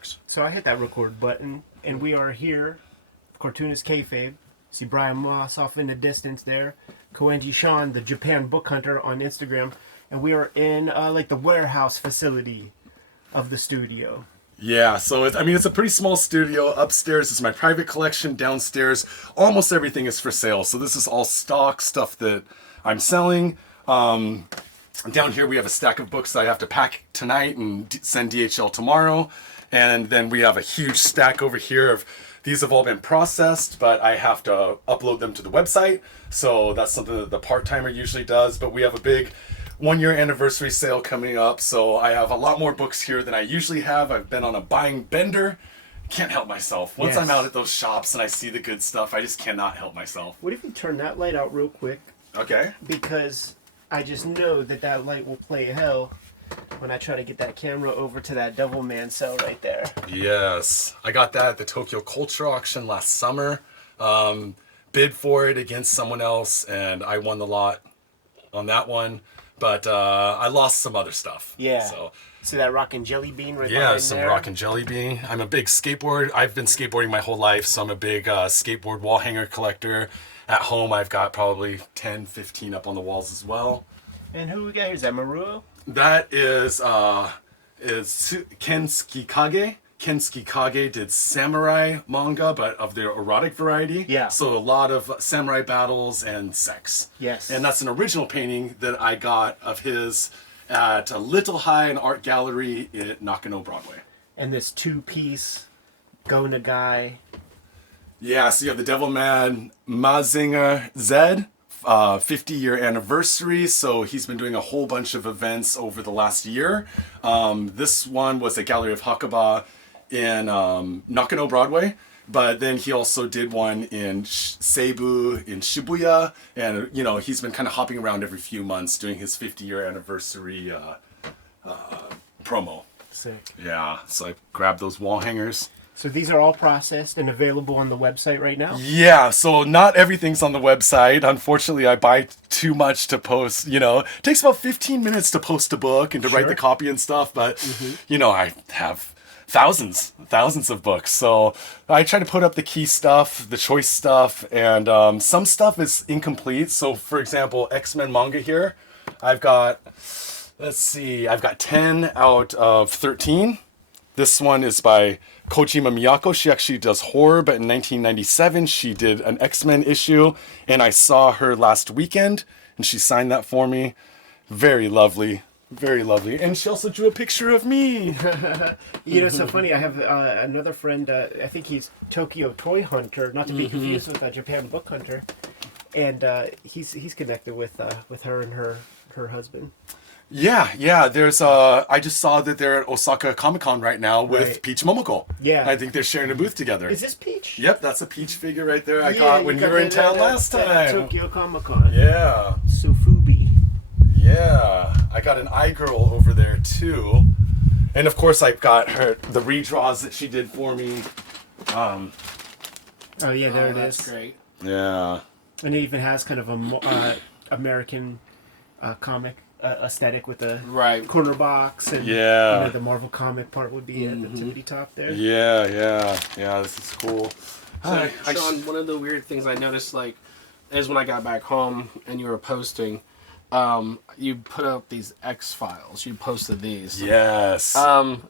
works. So I hit that record button, and we are here. Cartoonist Kayfabe. See Brian Moss off in the distance there. Koenji Sean, the Japan book hunter on Instagram. And we are in like the warehouse facility of the studio. Yeah, so it's a pretty small studio. Upstairs is my private collection. Downstairs, almost everything is for sale. So this is all stock stuff that I'm selling. Down here we have a stack of books that I have to pack tonight and send DHL tomorrow. And then we have a huge stack over here of these have all been processed, but I have to upload them to the website. So that's something that the part-timer usually does. But we have a big 1-year anniversary sale coming up. So I have a lot more books here than I usually have. I've been on a buying bender. Can't help myself. Once I'm out at those shops and I see the good stuff, I just cannot help myself. What if you turn that light out real quick? Okay. Because I just know that light will play hell when I try to get that camera over to that Devilman cell right there. Yes. I got that at the Tokyo Culture Auction last summer. Bid for it against someone else, and I won the lot on that one. But I lost some other stuff. Yeah. So see that Rockin' Jelly Bean right behind yeah, there? some Rockin' Jelly Bean. I'm a big skateboard. I've been skateboarding my whole life, so I'm a big skateboard wall hanger collector. At home, I've got probably 10, 15 up on the walls as well. And who we got here? Is that Maruo? That is Ken Tsukikage. Ken Tsukikage did samurai manga, but of the erotic variety. Yeah. So a lot of samurai battles and sex. Yes. And that's an original painting that I got of his at a Little High an art gallery at Nakano Broadway. And this 2-piece Go Nagai. Yeah, so you have the Devilman Mazinger Z, 50-year anniversary. So he's been doing a whole bunch of events over the last year. This one was a Gallery of Hakuba in Nakano Broadway. But then he also did one in Seibu, in Shibuya. And, you know, he's been kind of hopping around every few months doing his 50-year anniversary promo. Sick. Yeah, so I grabbed those wall hangers. So these are all processed and available on the website right now? Yeah, so not everything's on the website. Unfortunately, I buy too much to post, you know. It takes about 15 minutes to post a book and to write the copy and stuff, but, you know, I have thousands of books. So I try to put up the key stuff, the choice stuff, and some stuff is incomplete. So, for example, X-Men manga here, I've got 10 out of 13. This one is by Kojima Miyako. She actually does horror, but in 1997 she did an X-Men issue, and I saw her last weekend, and she signed that for me. Very lovely, very lovely. And she also drew a picture of me. You know, it's so funny. I have another friend, I think he's Tokyo Toy Hunter, not to be confused with Japan Book Hunter, and he's connected with her and her husband. Yeah. There's I just saw that they're at Osaka Comic-Con right now with Peach Momoko. Yeah. I think they're sharing a booth together. Is this Peach? Yep, that's a Peach figure right there I got when you were in town last time. Tokyo Comic-Con. Yeah. Sofubi. Yeah. I got an iGirl over there too. And of course I've got the redraws that she did for me. Oh yeah, there it is. That's great. Yeah. And it even has kind of a American comic aesthetic with the corner box and you know, the Marvel comic part would be at the tippity top there. Yeah. This is cool. So, Sean, one of the weird things I noticed, like, is when I got back home and you were posting, you put up these X-Files. You posted these. Yes.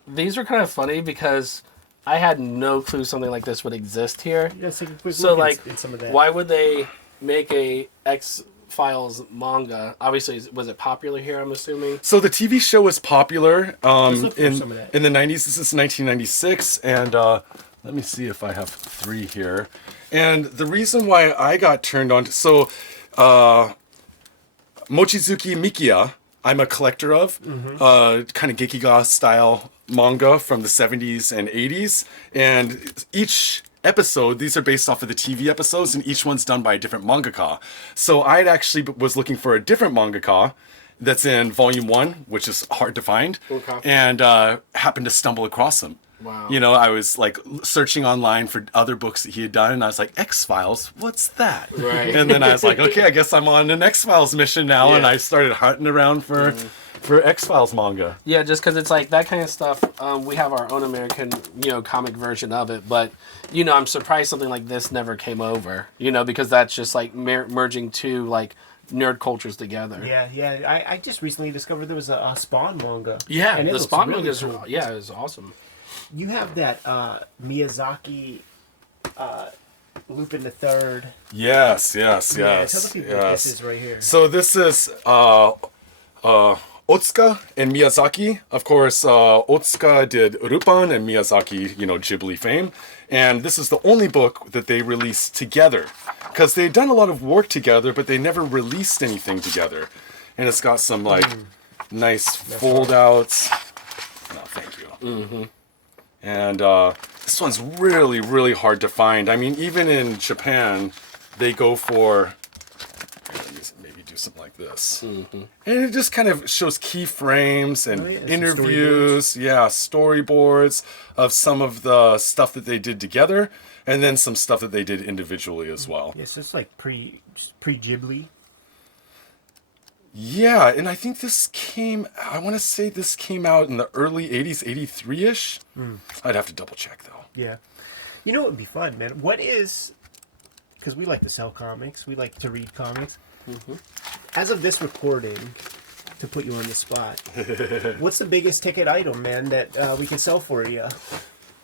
These were kind of funny because I had no clue something like this would exist here. Yeah, so like, in some of that. why would they make a X-Files manga? Obviously, was it popular here, I'm assuming? So the TV show was popular in some of that. in the 90s. This is 1996, and let me see if I have 3 here. And the reason why I got turned on to... So, Mochizuki Mikiya, I'm a collector of, kind of Gekiga style manga from the 70s and 80s. And each episode, these are based off of the TV episodes, and each one's done by a different mangaka. So I actually was looking for a different mangaka that's in volume 1, which is hard to find, and happened to stumble across him. Wow. You know, I was like searching online for other books that he had done, and I was like, X-Files? What's that? Right. And then I was like, okay, I guess I'm on an X-Files mission now, and I started hunting around for for X-Files manga. Yeah, just because it's like that kind of stuff. We have our own American, comic version of it, but I'm surprised something like this never came over. Because that's just like merging two like nerd cultures together. Yeah. I just recently discovered there was a Spawn manga. Yeah, and the Spawn really manga is cool. is awesome. You have that Miyazaki Lupin the Third. Yes. Yeah, tell the people what this is right here. So this is Otsuka and Miyazaki. Of course, Otsuka did Rupan and Miyazaki, Ghibli fame. And this is the only book that they released together. Because they'd done a lot of work together, but they never released anything together. And it's got some, nice fold-outs. No, thank you. Mm-hmm. And this one's really, really hard to find. I mean, even in Japan, they go for... maybe do something like this. Mm-hmm. And it just kind of shows keyframes and and interviews. Storyboards of some of the stuff that they did together. And then some stuff that they did individually as well. Yeah, so it's like pre-Ghibli. Yeah, and I think I want to say this came out in the early 80s, 83-ish. I'd have to double check, though. Yeah. You know what would be fun, man? Because we like to sell comics. We like to read comics. Mm-hmm. As of this recording, to put you on the spot, what's the biggest ticket item, man, that we can sell for you?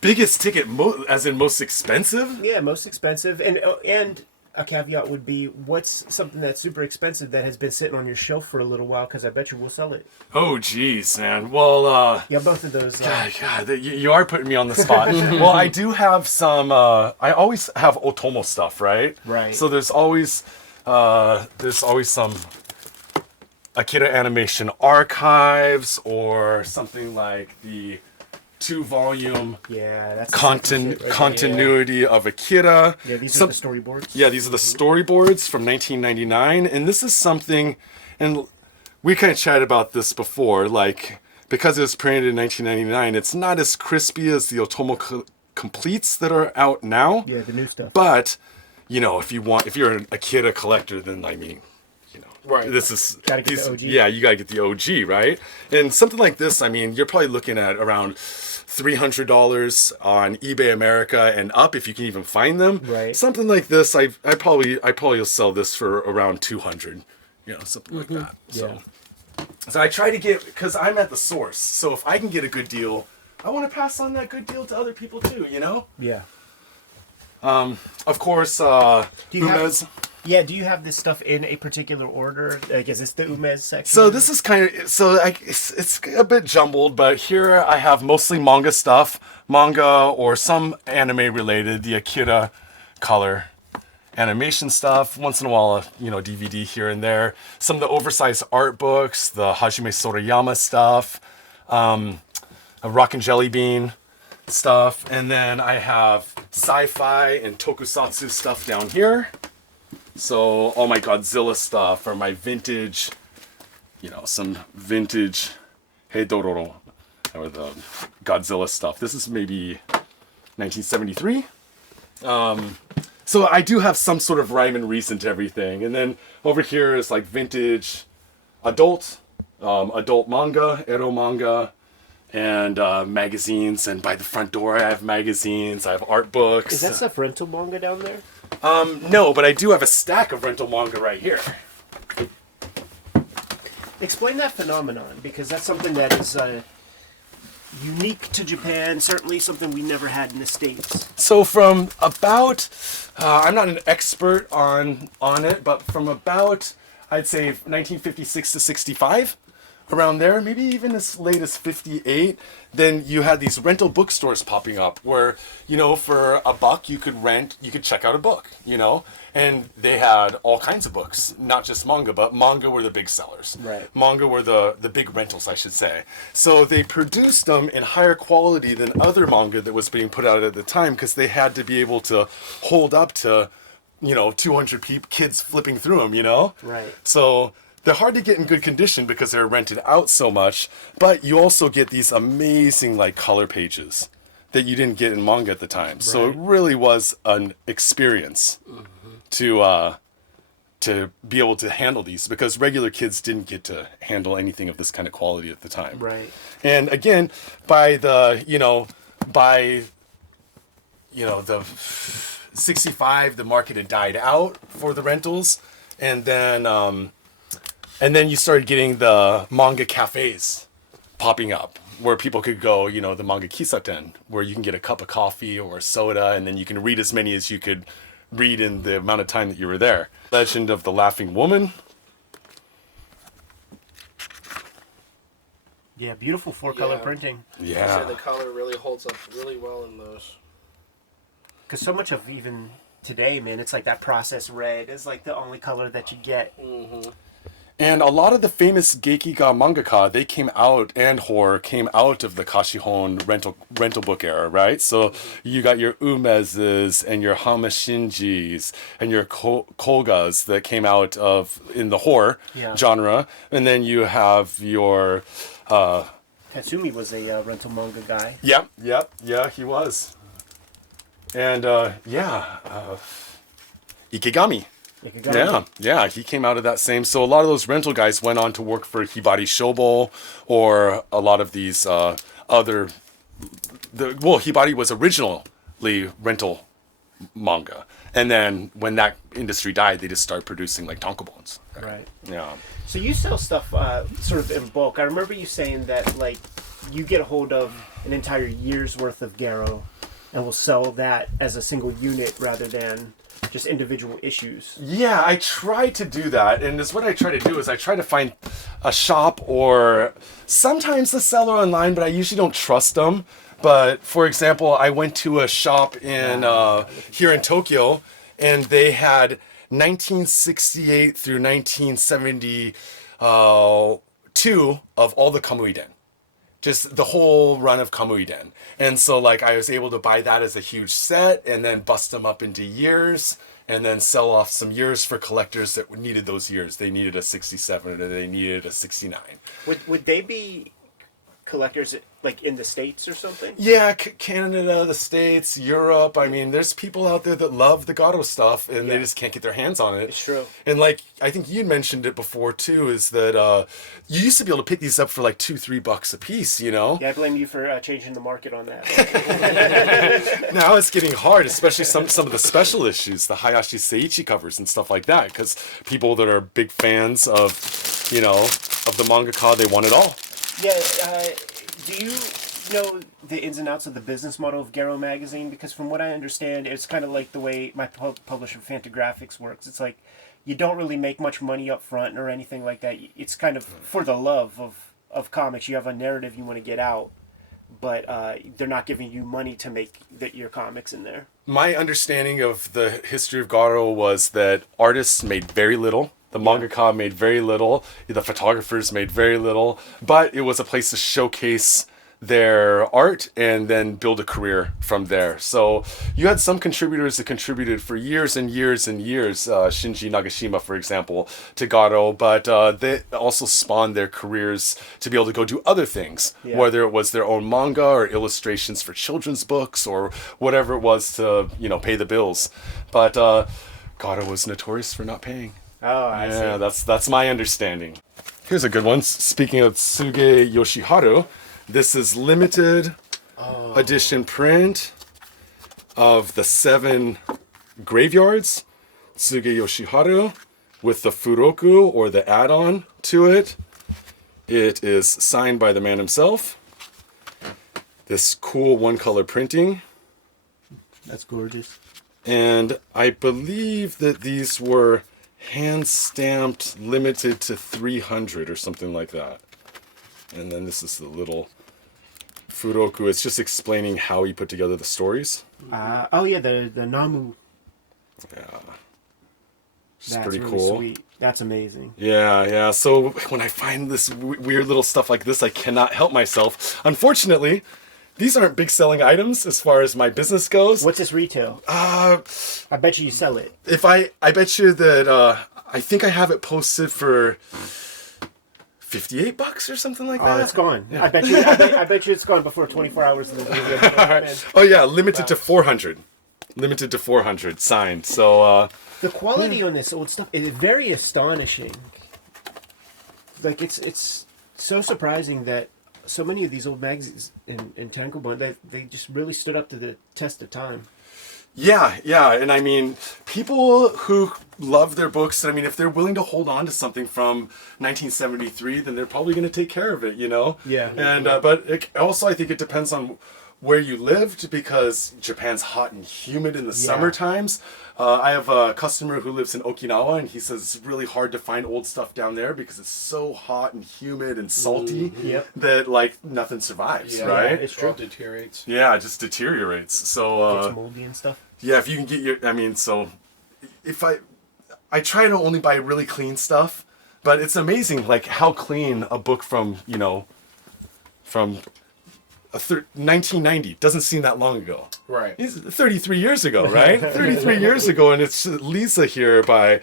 Biggest ticket, as in most expensive? Yeah, most expensive. And a caveat would be, what's something that's super expensive that has been sitting on your shelf for a little while? Because I bet you we'll sell it. Oh, geez, man. Well, yeah, both of those. God, you are putting me on the spot. Well, I do have some, I always have Otomo stuff, right? Right. So there's always some Akira Animation archives or something like the 2-volume that's continuity of Akira. Yeah, these are the storyboards. Yeah, these are the storyboards from 1999, and this is something, and we kind of chatted about this before, like, because it was printed in 1999, it's not as crispy as the Otomo completes that are out now. Yeah, the new stuff. But, if you're an Akira collector, then, Right. this is... Gotta get the OG. Yeah, you gotta get the OG, right? And something like this, you're probably looking at around $300 on eBay America and up, if you can even find them. Right. Something like this, I probably will sell this for around $200, something like that. Yeah. So I try to get, because I'm at the source. So if I can get a good deal, I want to pass on that good deal to other people too. Yeah. Of course, Do you Umez. do you have this stuff in a particular order? Like, is this the Umez section? So this is it's a bit jumbled, but here I have mostly manga stuff, or some anime related, the Akira color animation stuff. Once in a while, DVD here and there. Some of the oversized art books, the Hajime Sorayama stuff, Rock and Jelly Bean stuff, and then I have sci-fi and tokusatsu stuff down here. So all my Godzilla stuff or my vintage, some vintage Heidororo or the Godzilla stuff. This is maybe 1973. So I do have some sort of rhyme and reason to everything. And then over here is like vintage adult manga, ero manga, and magazines. And by the front door I have magazines, I have art books. Is that stuff rental manga down there? No, but I do have a stack of rental manga right here. Explain that phenomenon, because that's something that is unique to Japan, certainly something we never had in the States. So from about, I'm not an expert on it, but from about, I'd say 1956 to 65, around there, maybe even as late as 58, then you had these rental bookstores popping up where, for $1 you could check out a book, and they had all kinds of books, not just manga, but manga were the big sellers. Right. Manga were the big rentals, I should say. So they produced them in higher quality than other manga that was being put out at the time, because they had to be able to hold up to, 200 kids flipping through them, Right. So they're hard to get in good condition because they're rented out so much, but you also get these amazing color pages that you didn't get in manga at the time. Right. So it really was an experience to to be able to handle these, because regular kids didn't get to handle anything of this kind of quality at the time. Right. And again, by the, the 65, the market had died out for the rentals. And then you started getting the manga cafes popping up, where people could go, the manga kisaten, where you can get a cup of coffee or a soda, and then you can read as many as you could read in the amount of time that you were there. Legend of the Laughing Woman. Yeah, beautiful 4-color printing. Yeah. The color really holds up really well in those. Because so much of even today, man, it's like that processed red is like the only color that you get. Mm-hmm. And a lot of the famous Geikiga mangaka, they came out, and horror came out of the Kashihon rental book era, right? So you got your Umez's and your Hamashinjis and your Kolgas that came out of in the horror genre, and then you have your Tatsumi was a rental manga guy. Yeah, he was. And Ikegami. Yeah, he came out of that same. So a lot of those rental guys went on to work for Hibari Shobo, or a lot of these Hibari was originally rental manga, and then when that industry died, they just started producing like tankobons. Right. Yeah. So you sell stuff sort of in bulk. I remember you saying that like you get a hold of an entire year's worth of Garo, and will sell that as a single unit rather than just individual issues. Yeah, I try to do that, and it's what I try to do is I try to find a shop or sometimes the seller online, but I usually don't trust them. But for example, I went to a shop in here in Tokyo, and they had 1968 through 1972 of all the Kamuiden. Just the whole run of Kamuiden. And so like I was able to buy that as a huge set and then bust them up into years and then sell off some years for collectors that needed those years. They needed a 67 or they needed a 69. Would they be collectors like in the States or something? Yeah, Canada, the States, Europe. I mean, there's people out there that love the Garo stuff and they just can't get their hands on it. It's true. And like, I think you mentioned it before too, is that you used to be able to pick these up for like $2-3 a piece, Yeah, I blame you for changing the market on that. Now it's getting hard, especially some of the special issues, the Hayashi Seiichi covers and stuff like that, because people that are big fans of, of the mangaka, they want it all. Yeah, do you know the ins and outs of the business model of Garo magazine? Because from what I understand, it's kind of like the way my publisher Fantagraphics works. It's like you don't really make much money up front or anything like that. It's kind of for the love of comics. You have a narrative you want to get out, but they're not giving you money to make your comics in there. My understanding of the history of Garo was that artists made very little. The mangaka made very little. The photographers made very little. But it was a place to showcase their art and then build a career from there. So you had some contributors that contributed for years and years and years, Shinji Nagashima, for example, to Garo, but they also spawned their careers to be able to go do other things, whether it was their own manga or illustrations for children's books or whatever it was to, pay the bills. But Garo was notorious for not paying. Oh, I see. Yeah, that's my understanding. Here's a good one. Speaking of Tsuge Yoshiharu, this is limited edition print of the 7 graveyards. Tsuge Yoshiharu with the Furoku, or the add-on to it. It is signed by the man himself. This cool one-color printing. That's gorgeous. And I believe that these were hand-stamped, limited to 300 or something like that. And then this is the little Furoku. It's just explaining how he put together the stories. The Namu. Yeah. That's pretty really cool. Sweet. That's amazing. Yeah. So when I find this weird little stuff like this, I cannot help myself. Unfortunately, these aren't big selling items as far as my business goes. What's this retail? I bet you sell it. I bet you that I think I have it posted for $58 or something like that. Oh, it's gone. Yeah. I bet you it's gone before 24 hours of the video. Oh yeah, limited to 400. limited to 400 signed. So the quality on this old stuff is very astonishing. Like it's so surprising that so many of these old magazines in tankobon they just really stood up to the test of time. yeah, and I mean, people who love their books, I mean, if they're willing to hold on to something from 1973, then they're probably going to take care of it, you know? Yeah. And but also, I think it depends on where you lived, because Japan's hot and humid in the summer times. I have a customer who lives in Okinawa, and he says it's really hard to find old stuff down there because it's so hot and humid and salty that like nothing survives, right? It's true. It deteriorates. Yeah, it just deteriorates. So Gets moldy and stuff. yeah, if you can get your, I mean, so if I try to only buy really clean stuff, but it's amazing like how clean a book from, you know, from 1990 doesn't seem that long ago. Right. It's 33 years ago, right? 33 years ago, and it's Lisa here by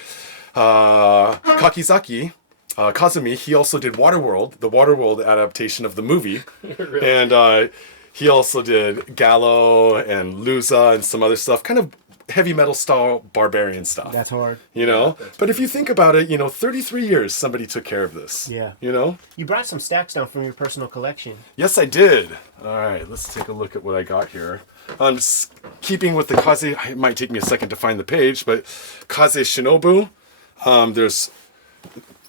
Kakizaki. Kazumi, he also did Waterworld, the Waterworld adaptation of the movie. Really? And he also did Gallo and Luza and some other stuff, kind of heavy metal style barbarian stuff. That's hard. You know? But if you think about it, you know, 33 years somebody took care of this. Yeah. You know? You brought some stacks down from your personal collection. Yes, I did. All right, let's take a look at what I got here. Just keeping with the Kaze, it might take me a second to find the page, but Kaze Shinobu, there's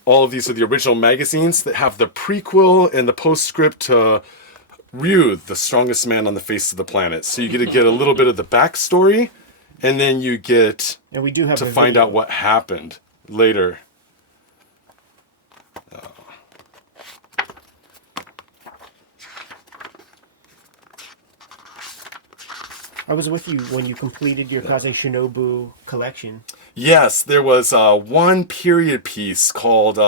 all of these are the original magazines that have the prequel and the postscript to Ryu, the strongest man on the face of the planet. So you get to get a little bit of the backstory, and then you get And we do have to a find video. out what happened later. I was with you when you completed your Kaze Shinobu collection. Yes, there was one period piece called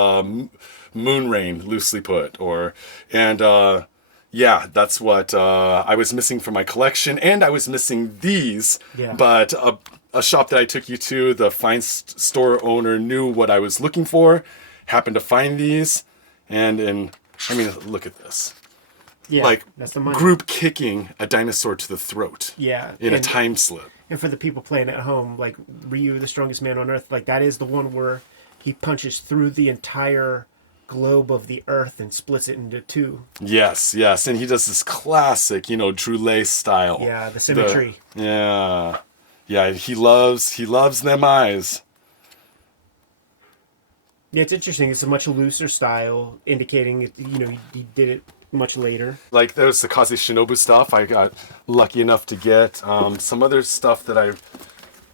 Moon Rain, loosely put, yeah, that's what I was missing from my collection, and I was missing these. Yeah. But a shop that I took you to, the fine store owner knew what I was looking for, happened to find these, and I mean, look at this. Yeah, Like that's the money. group kicking a dinosaur to the throat. Yeah, In a and- time slip. And for the people playing at home, like Ryu, the strongest man on Earth, like that is the one where he punches through the entire globe of the Earth and splits it into two. Yes, and he does this classic, you know, Droulet style. Yeah, the symmetry. Yeah, he loves them eyes. Yeah, it's interesting. It's a much looser style, indicating it, you know, he did it much later. Like there's the Kaze Shinobu stuff I got lucky enough to get. Some other stuff that I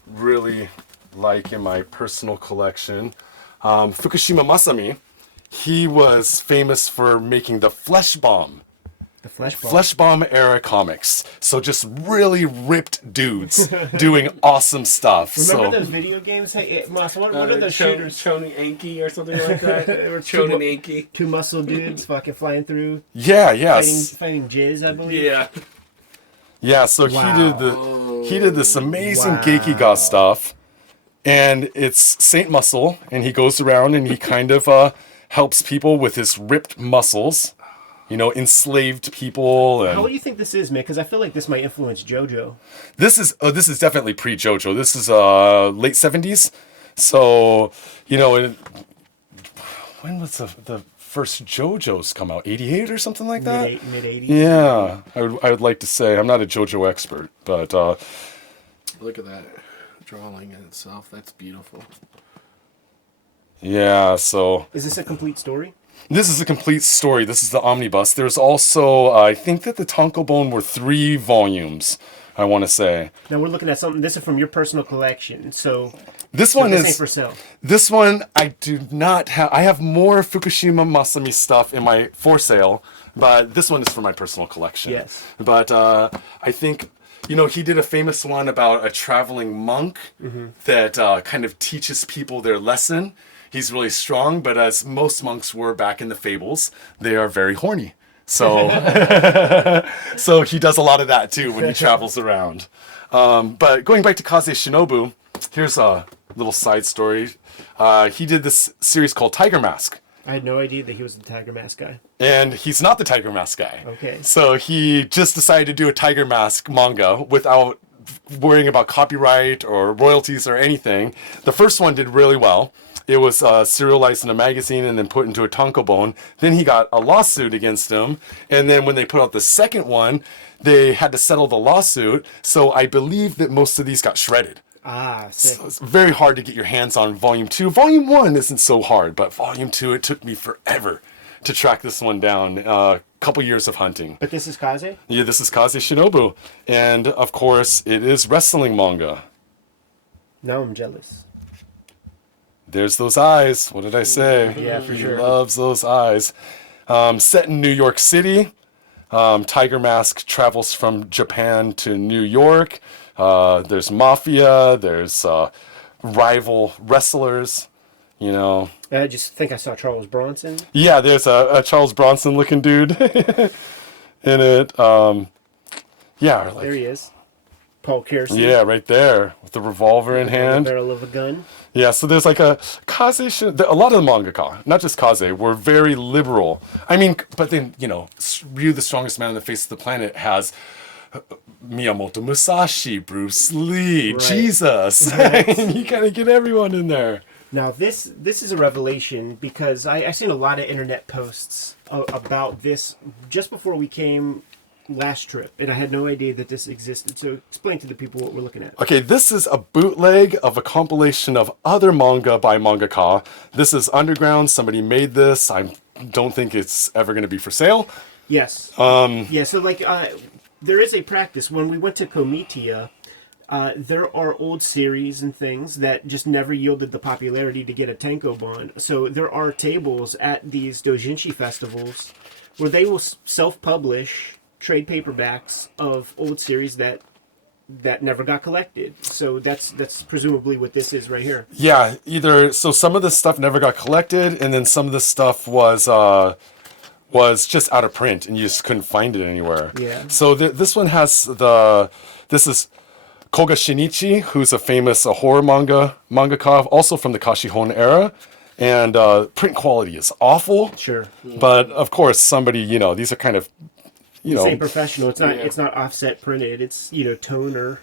really like in my personal collection. Fukushima Masami, he was famous for making the Flesh Bomb. The Flesh Bomb. Flesh Bomb era comics. So just really ripped dudes doing awesome stuff. Remember so those video games? Hey, Moss, what are those shooters? Chonin Anki or something like that. Or Chonin Anki. Two muscle dudes fucking flying through, yeah, fighting jizz, I believe. Yeah, so Wow. he did this amazing Wow. Gekiga stuff, and it's Saint Muscle, and he goes around and he kind of helps people with his ripped muscles, you know, enslaved people. How do And you think this is, man? Because I feel like this might influence JoJo. this is definitely pre-JoJo. This is late 70s, so you know, when was the first JoJo's come out? 88 or something like that. Mid 80s. Yeah, I would like to say I'm not a JoJo expert, but Look at that drawing in itself. That's beautiful. yeah. So Is this a complete story? this is a complete story. This is the omnibus. There's also I think that the Tankobon were 3 volumes. I want to say Now we're looking at something. This is from your personal collection, so this one this is ain't for sale. This one I do not have. I have more Fukushima Masami stuff in my for sale, but this one is for my personal collection. Yes. But I think, you know, he did a famous one about a traveling monk that kind of teaches people their lesson. He's really strong, but as most monks were back in the fables, they are very horny. So, so he does a lot of that too when he travels around. But going back to Kaze Shinobu, here's a little side story. He did this series called Tiger Mask. I had no idea that he was the Tiger Mask guy. And he's not the Tiger Mask guy. Okay. So he just decided to do a Tiger Mask manga without worrying about copyright or royalties or anything. The first one did really well. It was serialized in a magazine and then put into a tankobon. Then he got a lawsuit against him. And then when they put out the second one, they had to settle the lawsuit. So I believe that most of these got shredded. Ah, sick. So it's very hard to get your hands on Volume 2. Volume 1 isn't so hard, but Volume 2, it took me forever to track this one down. A couple years of hunting. But this is Kaze? Yeah, this is Kaze Shinobu. And, of course, it is wrestling manga. Now I'm jealous. There's those eyes. What did I say? Yeah, for sure. He loves those eyes. Set in New York City. Tiger Mask travels from Japan to New York. There's mafia. There's rival wrestlers. You know. I just think I saw Charles Bronson. Yeah, there's a Charles Bronson looking dude in it. Yeah. Like, There he is. Paul Kersey. yeah, right there with the revolver in The hand. barrel of a gun. Yeah, so there's like a a lot of the mangaka, not just Kaze, were very liberal. I mean, but then, you know, Ryu, the strongest man on the face of the planet, has Miyamoto Musashi, Bruce Lee, Right. Jesus. And you kind of get everyone in there. Now this is a revelation because I seen a lot of internet posts about this just before we came last trip, and I had no idea that this existed. So explain to the people what we're looking at. Okay, this is a bootleg of a compilation of other manga by mangaka. This is underground. Somebody made this. I don't think it's ever going to be for sale. Yes. Yeah. So like, there is a practice when we went to Comitia. There are old series and things that just never yielded the popularity to get a tankobon. So there are tables at these doujinshi festivals where they will self-publish trade paperbacks of old series that never got collected. So that's presumably what this is right here. Yeah, either so some of this stuff never got collected, and then some of this stuff was just out of print, and you just couldn't find it anywhere. Yeah. So this one has this is Koga Shinichi, who's a famous horror mangaka, also from the Kashihon era, and print quality is awful. Sure. But of course, somebody, you know, these are kind of, you know, Same professional. It's not offset printed. It's tone or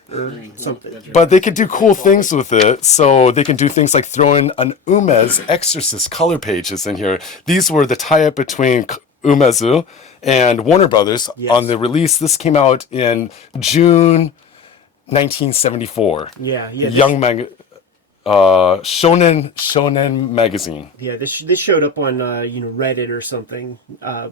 something. but they can do cool things with it. So they can do things like throw in an Umez Exorcist color pages in here. These were the tie-up between Umezu and Warner Brothers Yes. on the release. This came out in June 1974. Yeah. Young Shonen magazine. Yeah, this showed up on Reddit or something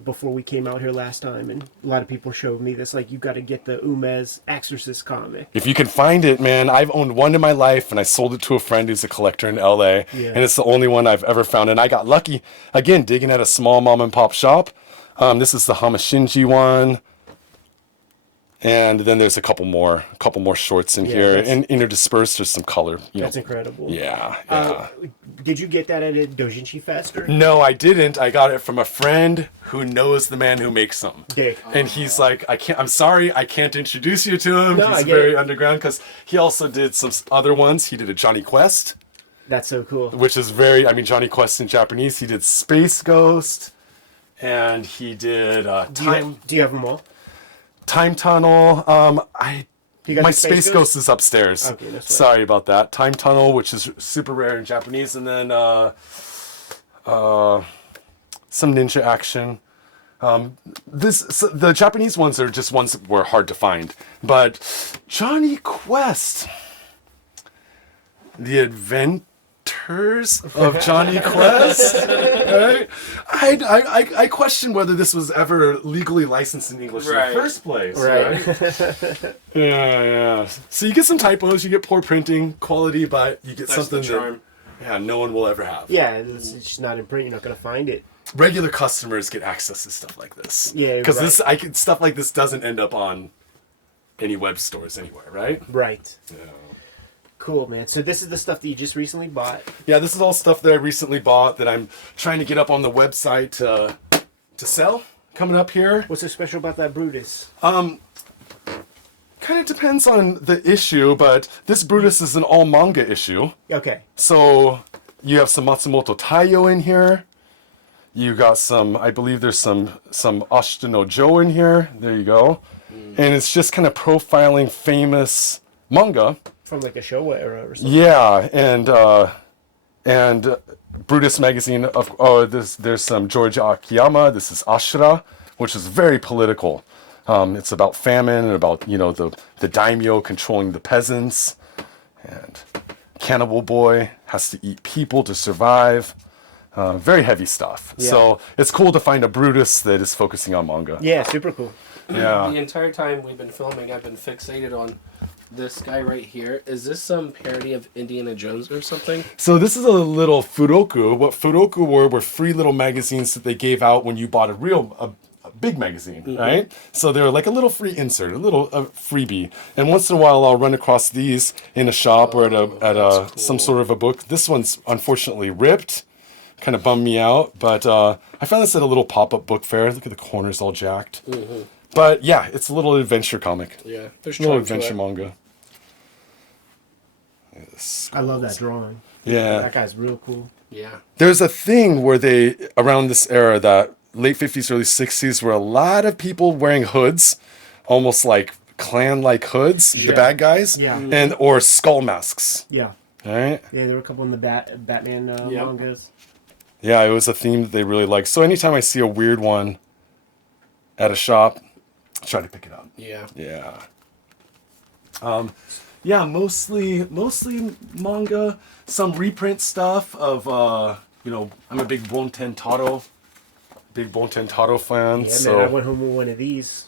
before we came out here last time, and a lot of people showed me this. Like, you got to get the Umez Exorcist comic. If you can find it, man, I've owned one in my life, and I sold it to a friend who's a collector in LA, Yeah. and it's the only one I've ever found. And I got lucky, again, digging at a small mom and pop shop. This is the Hamashinji one. And then there's a couple more shorts in here, that's- and interdispersed there's some color. That's incredible. Yeah. Did you get that at a Doujinshi Fest? Or? No, I didn't. I got it from a friend who knows the man who makes them. Okay. And he's like, I'm sorry, I can't introduce you to him. No, I He's get very it. underground, because he also did some other ones. He did a Johnny Quest, That's so cool. which is Johnny Quest in Japanese. He did Space Ghost, and he did Do you have them all? Time Tunnel. You got My the Space Ghost is upstairs. Okay, that's right. Sorry about that. Time Tunnel, which is super rare in Japanese, and then some ninja action. The Japanese ones are just ones that were hard to find, but Johnny Quest, the Adventures of Johnny Quest. Right? I question whether this was ever legally licensed in English in Right. the first place. Right. Yeah. So you get some typos, you get poor printing quality, but you get That's something the charm. that no one will ever have. Yeah, it's just not in print. You're not going to find it. Regular customers get access to stuff like this. Yeah, because right. stuff like this doesn't end up on any web stores anywhere, right? Right. Yeah. Cool, man. So this is the stuff that you just recently bought. Yeah, this is all stuff that I recently bought that I'm trying to get up on the website to sell. Coming up here. What's so special about that Brutus? Kind of depends on the issue, but this Brutus is an all manga issue. Okay. So you have some Matsumoto Taiyo in here. You got some, I believe there's some Ashita no Joe in here. There you go. And it's just kind of profiling famous manga. From like a Showa era or something. Yeah, and Brutus magazine. There's some George Akiyama. This is Ashura, which is very political. It's about famine and about the daimyo controlling the peasants, and Cannibal Boy has to eat people to survive. Very heavy stuff. Yeah. So it's cool to find a Brutus that is focusing on manga. Yeah, super cool. Yeah. The entire time we've been filming, I've been fixated on this guy right here. Is this some parody of Indiana Jones or something? So this is a little Furoku. What Furoku were free little magazines that they gave out when you bought a big magazine, right? So they were like a little free insert, a little freebie. And once in a while, I'll run across these in a shop or at some sort of a book. This one's unfortunately ripped. Kind of bummed me out, but I found this at a little pop-up book fair. Look at the corners all jacked. But yeah, it's a little adventure comic. Yeah, there's A little charm to adventure it. manga. I love that drawing. Yeah. That guy's real cool. Yeah. There's a thing where around this era, that late 50s, early 60s, where a lot of people wearing hoods, almost like clan-like hoods, the bad guys, Yeah. or skull masks, Yeah. right? Yeah, there were a couple in the Batman Yep. mangas. Yeah, it was a theme that they really liked. So anytime I see a weird one at a shop, I try to pick it up. Yeah. Yeah. Yeah, mostly manga, some reprint stuff of I'm a big Bonten Taro fan. Yeah, so man, I went home with one of these.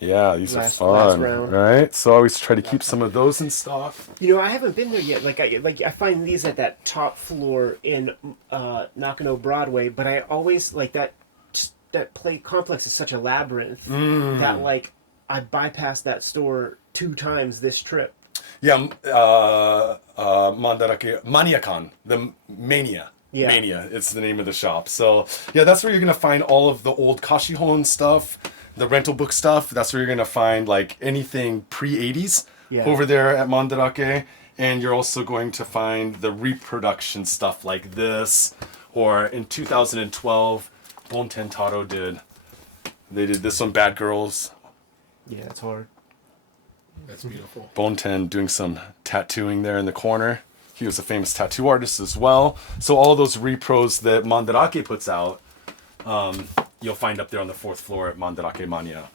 yeah, these last are fun, round. right? So I always try to keep some of those in stock. You know, I haven't been there yet. I find these at that top floor in Nakano Broadway, but I always like that. Just that play complex is such a labyrinth that I bypassed that store 2 times this trip. Yeah, Mandarake Maniakan, the Mania. Yeah. Mania, it's the name of the shop. So yeah, that's where you're gonna find all of the old Kashihon stuff, the rental book stuff. That's where you're gonna find like anything pre-80s over there at Mandarake. And you're also going to find the reproduction stuff like this. Or in 2012, Bonten Taro did this one, Bad Girls. Yeah, it's hard. That's beautiful. Bonten doing some tattooing there in the corner. He was a famous tattoo artist as well. So all those repros that Mandarake puts out, you'll find up there on the 4th floor at Mandarake Mania.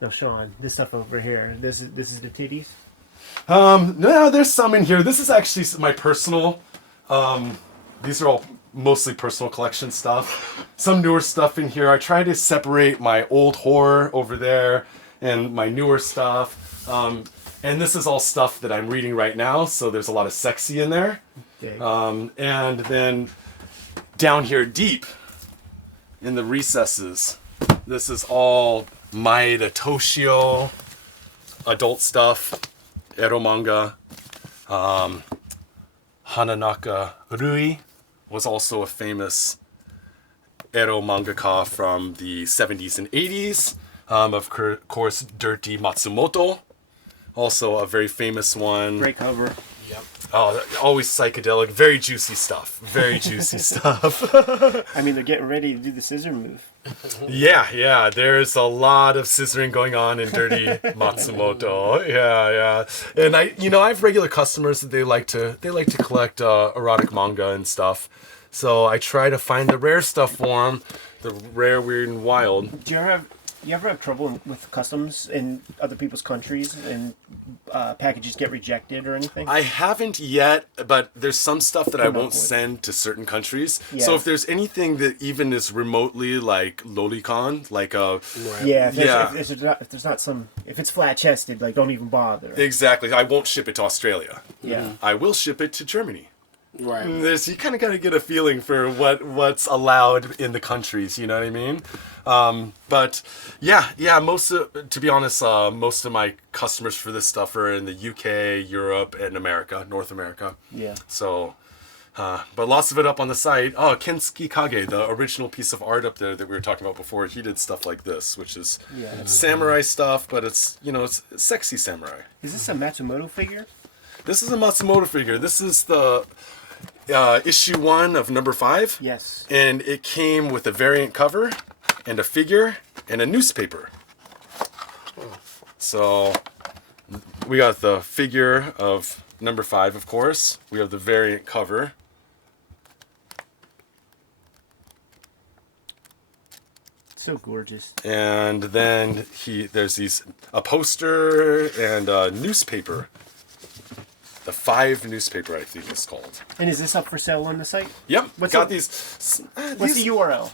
No, Sean, this stuff over here. This is the titties. No, there's some in here. This is actually my personal. These are all mostly personal collection stuff. Some newer stuff in here. I try to separate my old horror over there and my newer stuff. And this is all stuff that I'm reading right now, so there's a lot of sexy in there. Okay. And then down here deep in the recesses, this is all Maeda Toshio, adult stuff, ero manga. Hananaka Rui was also a famous ero mangaka from the 70s and 80s. Of course, Dirty Matsumoto. Also a very famous one. Great cover. Yep. Oh, always psychedelic. Very juicy stuff. Very juicy stuff. I mean, they're getting ready to do the scissor move. Yeah. There's a lot of scissoring going on in Dirty Matsumoto. Yeah. And I have regular customers that they like to collect erotic manga and stuff. So I try to find the rare stuff for them. The rare, weird, and wild. Do you ever have trouble with customs in other people's countries and packages get rejected or anything? I haven't yet, but there's some stuff that I Come won't up with. send to certain countries. Yeah. So if there's anything that even is remotely like lolicon, like a Yeah, Yeah. if it's flat chested, like don't even bother. exactly, I won't ship it to Australia. Yeah. I will ship it to Germany. Right. You kind of got to get a feeling for what's allowed in the countries. You know what I mean? But yeah. To be honest, most of my customers for this stuff are in the UK, Europe, and America, North America. Yeah. So, but lots of it up on the site. Oh, Kensuke Kage, the original piece of art up there that we were talking about before, he did stuff like this, which is samurai stuff, but it's sexy samurai. Is this a Matsumoto figure? This is a Matsumoto figure. This is the issue 1 of number 5. Yes. And it came with a variant cover and a figure and a newspaper. So we got the figure of number 5, of course. We have the variant cover. So gorgeous. And then there's a poster and a newspaper. The 5 newspaper, I think it's called. And is this up for sale on the site? Yep. What's these. What's the URL?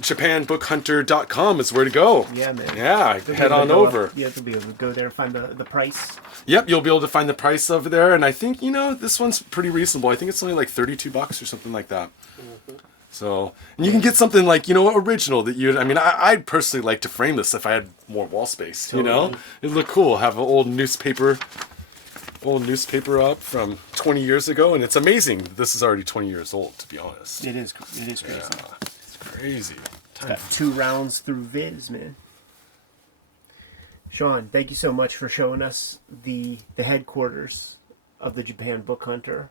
JapanBookHunter.com is where to go. Yeah, man. Yeah, head on over. You have to be able to go there and find the price. Yep, you'll be able to find the price over there, and I think this one's pretty reasonable. I think it's only like $32 or something like that. Mm-hmm. So, and you can get something like original that I'd personally like to frame this if I had more wall space. Totally. It'd look cool. Have an old newspaper up from 20 years ago, and it's amazing. This is already 20 years old, to be honest. It is crazy. Yeah, it's crazy. It's got 2 rounds through Viz, man. Sean, thank you so much for showing us the headquarters of the Japan Book Hunter.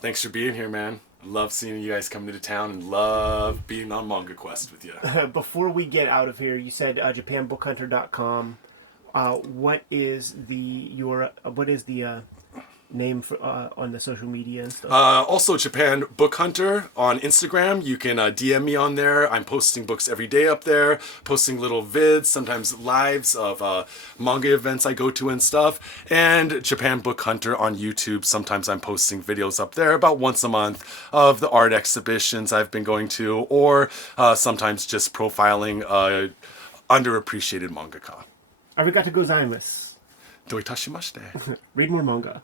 Thanks for being here, man. I love seeing you guys come into town and love being on Manga Quest with you. Before we get out of here, you said JapanBookHunter.com. What is the name for, on the social media and stuff? Also, Japan Book Hunter on Instagram. You can DM me on there. I'm posting books every day up there, posting little vids, sometimes lives of manga events I go to and stuff. And Japan Book Hunter on YouTube. Sometimes I'm posting videos up there about once a month of the art exhibitions I've been going to, or sometimes just profiling underappreciated mangaka. Arigatou gozaimasu. Doitashimashite. Read more manga.